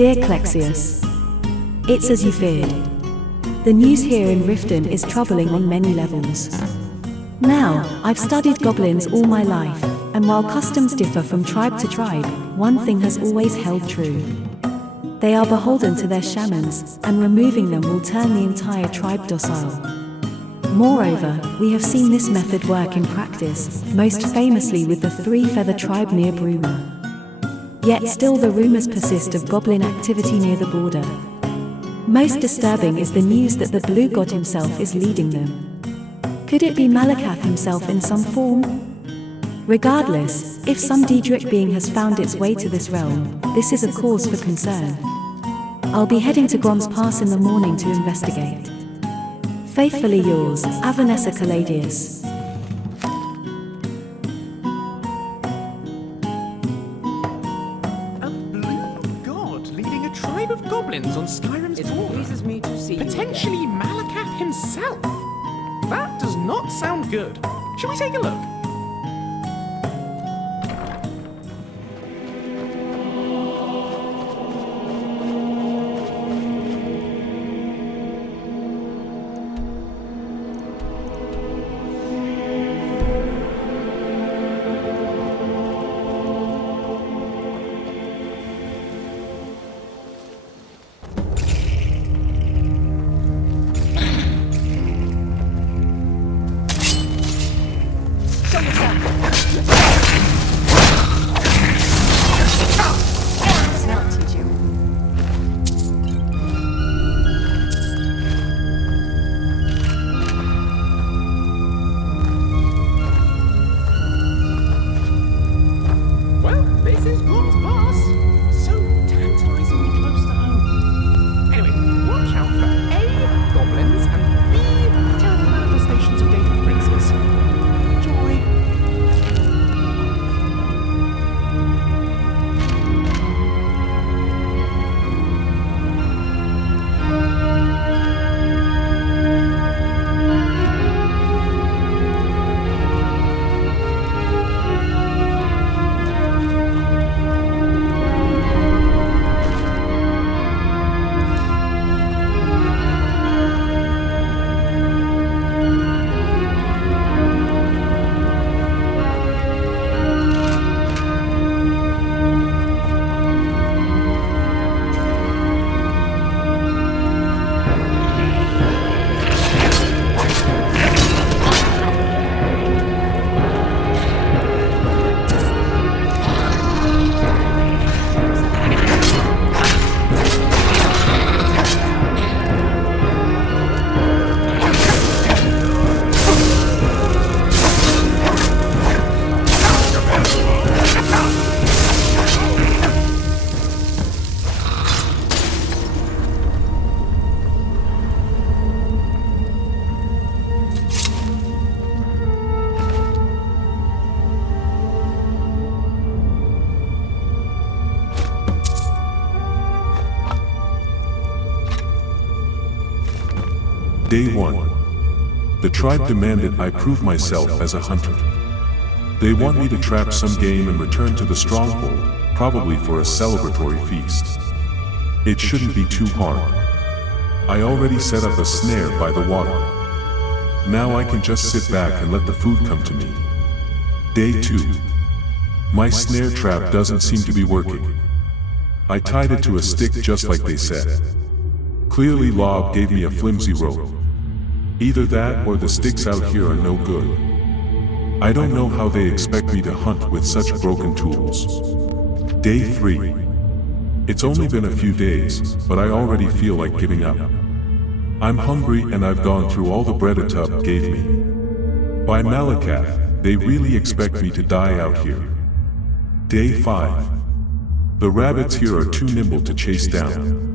Dear Clexius, it's as you feared. The news here in Riften is troubling on many levels. Now, I've studied goblins all my life, and while customs differ from tribe to tribe, one thing has always held true. They are beholden to their shamans, and removing them will turn the entire tribe docile. Moreover, we have seen this method work in practice, most famously with the three-feather tribe near Bruma. Yet still the rumors persist of goblin activity near the border. Most disturbing is the news that the blue god himself is leading them. Could it be Malakath himself in some form? Regardless, if some Daedric being has found its way to this realm, this is a cause for concern. I'll be heading to Grom's Pass in the morning to investigate. Faithfully yours, Avanessa Caladius. Of goblins on Skyrim's border. It pleases me to see potentially Malakath himself. That does not sound good. Shall we take a look? Day 1. The tribe demanded I prove myself as a hunter. They want me to trap some game and return to the stronghold, probably for a celebratory feast. It shouldn't be too hard. I already set up a snare by the water. Now I can just sit back and let the food come to me. Day 2. My snare trap doesn't seem to be working. I tied it to a stick just like they said. Clearly Lob gave me a flimsy rope. Either that or the sticks out here are no good. I don't know how they expect me to hunt with such broken tools. Day 3. It's only been a few days, but I already feel like giving up. I'm hungry and I've gone through all the bread a tub gave me. By Malakath, they really expect me to die out here. Day 5. The rabbits here are too nimble to chase down.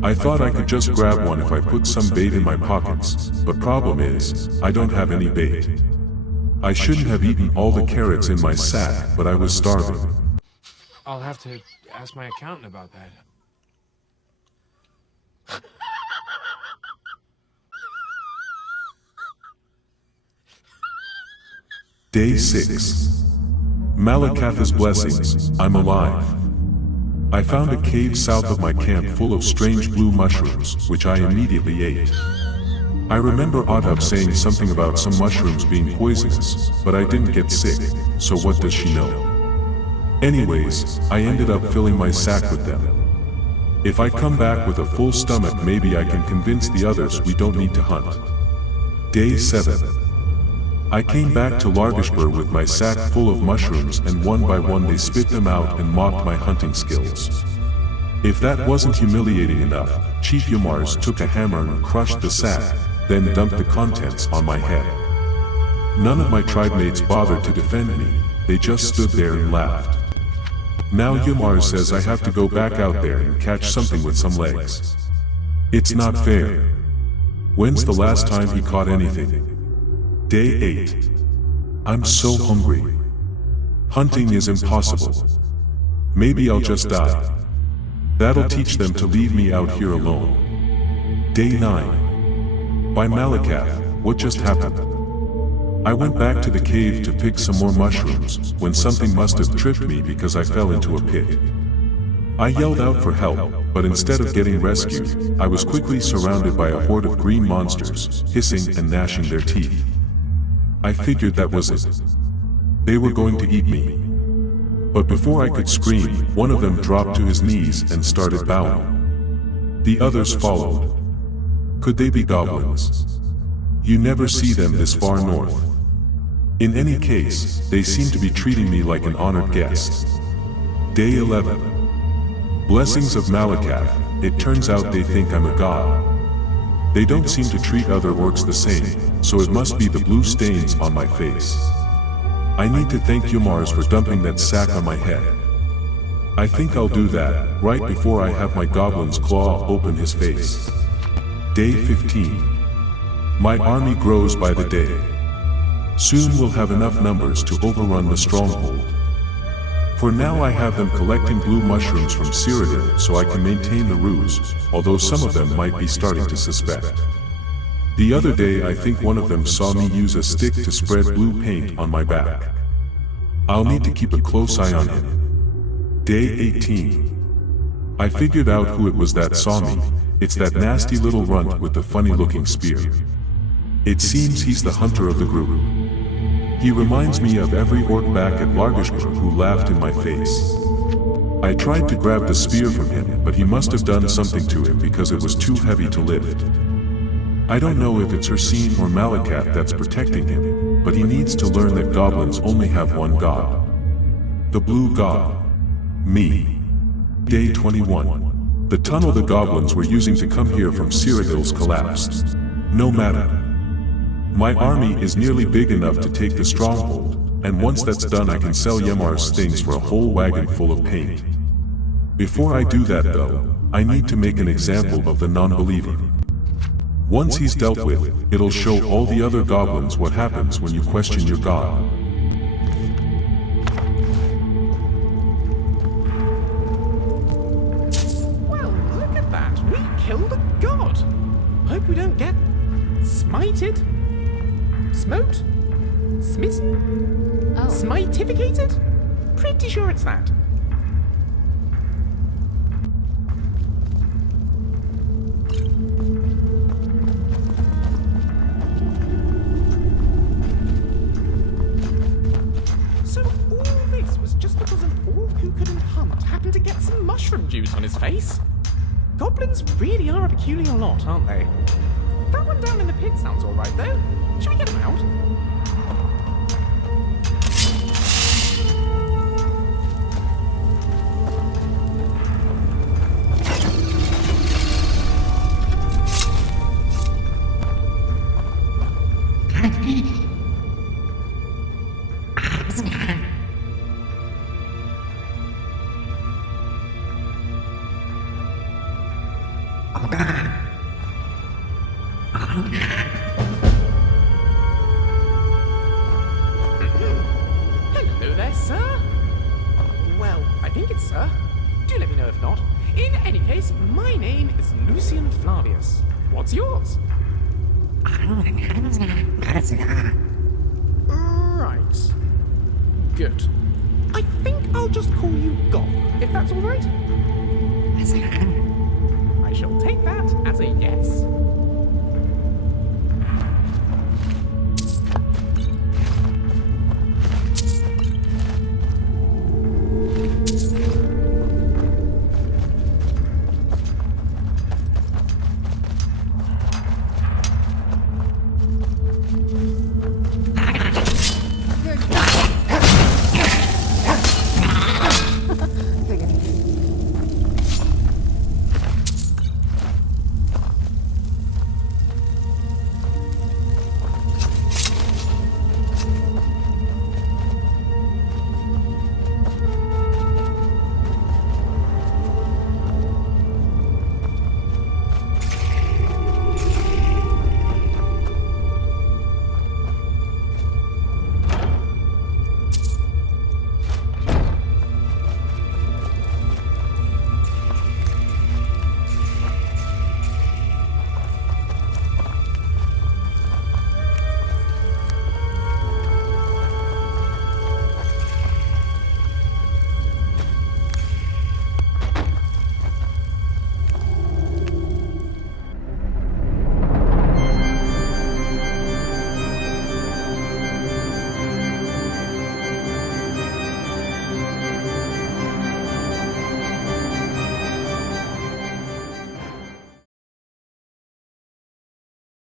I thought I could just grab one if I put some bait in my pockets, but problem is, I don't have any bait. I shouldn't have eaten all the carrots in my sack, but I was starving. I'll have to ask my accountant about that. Day 6. Malakath's blessings, I'm alive. I found a cave south of my camp full of strange blue mushrooms, which I immediately ate. I remember Otto saying something about some mushrooms being poisonous, but I didn't get sick, so what does she know? Anyways, I ended up filling my sack with them. If I come back with a full stomach, maybe I can convince the others we don't need to hunt. Day 7. I came back to Largashbur with my sack full of mushrooms, and one by one they spit them out and mocked my hunting skills. If that wasn't humiliating enough, Chief Yamars took a hammer and crushed the sack, then dumped the contents on my head. None of my tribe mates bothered to defend me, they just stood there and laughed. Now Yamar says I have to go back out there and catch something with some legs. It's not fair. When's the last time he caught anything? Day 8. I'm so hungry. Hunting is impossible. Maybe I'll just die. That'll teach them to leave me out here alone. Day 9. By Malakath, what just happened? I went back to the cave to pick some more mushrooms, when something must have tripped me because I fell into a pit. I yelled out for help, but instead of getting rescued, I was quickly surrounded by a horde of green monsters, hissing and gnashing their teeth. I figured that was it. They were going to eat me. But before I could scream, one of them dropped to his knees and started bowing. The others followed. Could they be goblins? You never see them this far north. In any case, they seem to be treating me like an honored guest. Day 11. Blessings of Malakath, it turns out they think I'm a god. They don't seem to treat other orcs the same, so it must be the blue stains on my face. I need to thank Yamars for dumping that sack on my head. I think I'll do that, right before I have my goblins claw open his face. Day 15. My army grows by the day. Soon we'll have enough numbers to overrun the stronghold. For now I have them collecting blue mushrooms from Cyrodiil so I can maintain the ruse, although some of them might be starting to suspect. The other day I think one of them saw me use a stick to spread blue paint on my back. I'll need to keep a close eye on him. Day 18. I figured out who it was that saw me. It's that nasty little runt with the funny looking spear. It seems he's the hunter of the group. He reminds me of every orc back at Largashbur who laughed in my face. I tried to grab the spear from him, but he must have done something to it because it was too heavy to lift. I don't know if it's Ursine or Malakath that's protecting him, but he needs to learn that goblins only have one god. The blue god. Me. Day 21. The tunnel the goblins were using to come here from Cyrodiil's collapsed. No matter. My army is nearly big enough to take the stronghold, and once that's done I can sell Yamar's things for a whole wagon full of paint. Before I do that though, I need to make an example of the non-believer. Once he's dealt with, it'll show all the other goblins what happens when you question your god. Well, look at that. We killed a god. Hope we don't get smited? Smote? Smitten? Oh. Smitificated? Pretty sure it's that. So all this was just because an orc who couldn't hunt happened to get some mushroom juice on his face? Goblins really are a peculiar lot, aren't they? That one down in the pit sounds alright though. Should we get him out? Hello there, sir. Well, I think it's sir. Do let me know if not. In any case, my name is Lucian Flavius. What's yours? Right. Good. I think I'll just call you Gob, if that's all right. Listen,